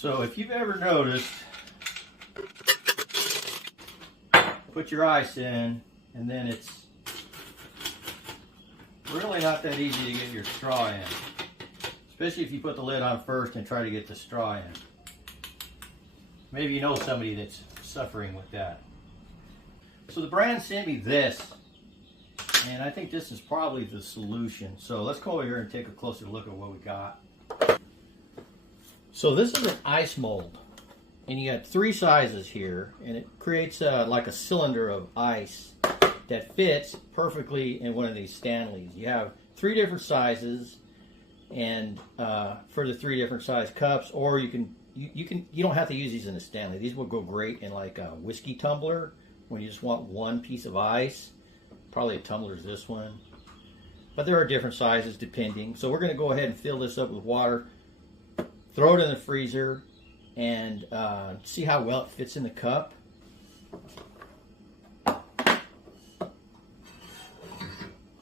So if you've ever noticed, put your ice in and then it's really not that easy to get your straw in. Especially if you put the lid on first and try to get the straw in. Maybe you know somebody that's suffering with that. So the brand sent me this, and I think this is probably the solution. So let's go over here and take a closer look at what we got. So this is an ice mold, and you got 3 sizes here, and it creates like a cylinder of ice that fits perfectly in one of these Stanleys. You have 3 different sizes, and for the 3 different size cups, or you don't have to use these in a Stanley. These will go great in like a whiskey tumbler when you just want one piece of ice. Probably a tumbler is this one, but there are different sizes depending. So we're going to go ahead and fill this up with water, throw it in the freezer, and see how well it fits in the cup. I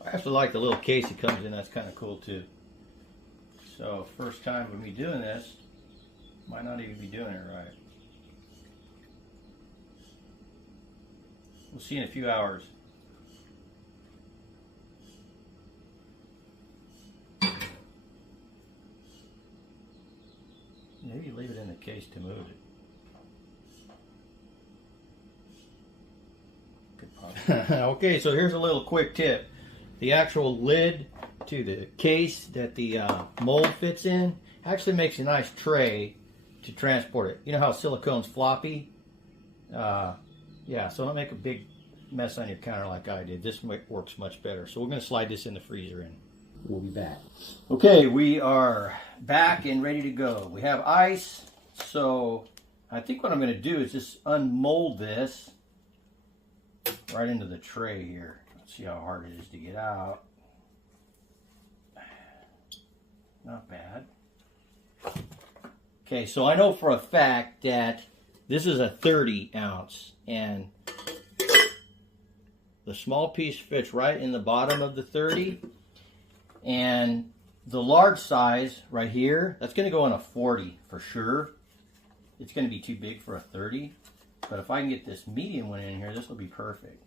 actually like the little case it comes in. That's kind of cool too. So first time with me doing this, might not even be doing it right. We'll see in a few hours. Maybe leave it in the case to move it. Okay, so here's a little quick tip. The actual lid to the case that the mold fits in actually makes a nice tray to transport it. You know how silicone's floppy? Yeah, so don't make a big mess on your counter like I did. This works much better. So we're going to slide this in the freezer and we'll be back. Okay, we are back and ready to go. We have ice, so I think what I'm going to do is just unmold this right into the tray here. Let's see how hard it is to get out. Not bad. Okay, so I know for a fact that this is a 30 ounce, and the small piece fits right in the bottom of the 30, and the large size right here, that's going to go in a 40 for sure. It's going to be too big for a 30, but if I can get this medium one in here, this will be perfect.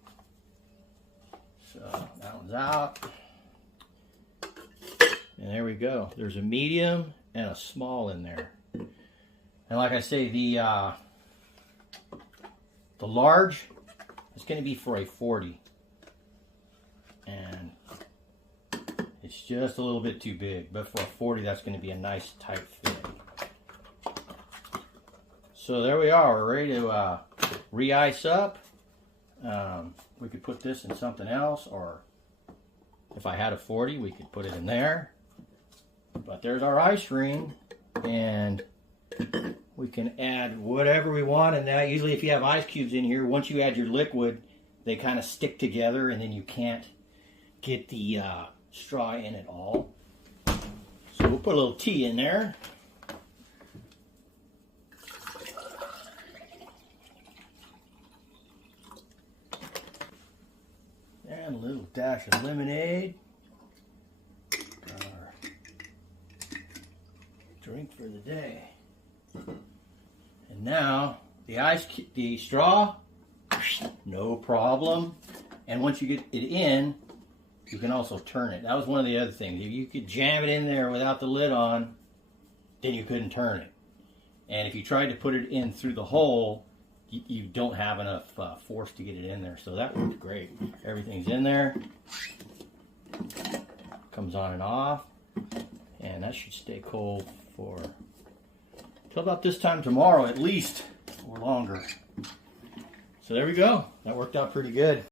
So that one's out. And there we go. There's a medium and a small in there. And like I say, the large is going to be for a 40. And it's just a little bit too big. But for a 40, that's going to be a nice tight fit. So there we are. We're ready to re-ice up. We could put this in something else, or if I had a 40, we could put it in there. But there's our ice ring, and we can add whatever we want in that. Usually if you have ice cubes in here, once you add your liquid, they kind of stick together, and then you can't get the straw in at all. So we'll put a little tea in there. And a little dash of lemonade. Our drink for the day. And now the straw, no problem. And once you get it in, you can also turn it. That was one of the other things. If you could jam it in there without the lid on, then you couldn't turn it. And if you tried to put it in through the hole, you don't have enough force to get it in there. So that worked great. Everything's in there. Comes on and off. And that should stay cold for till about this time tomorrow at least, or longer. So there we go. That worked out pretty good.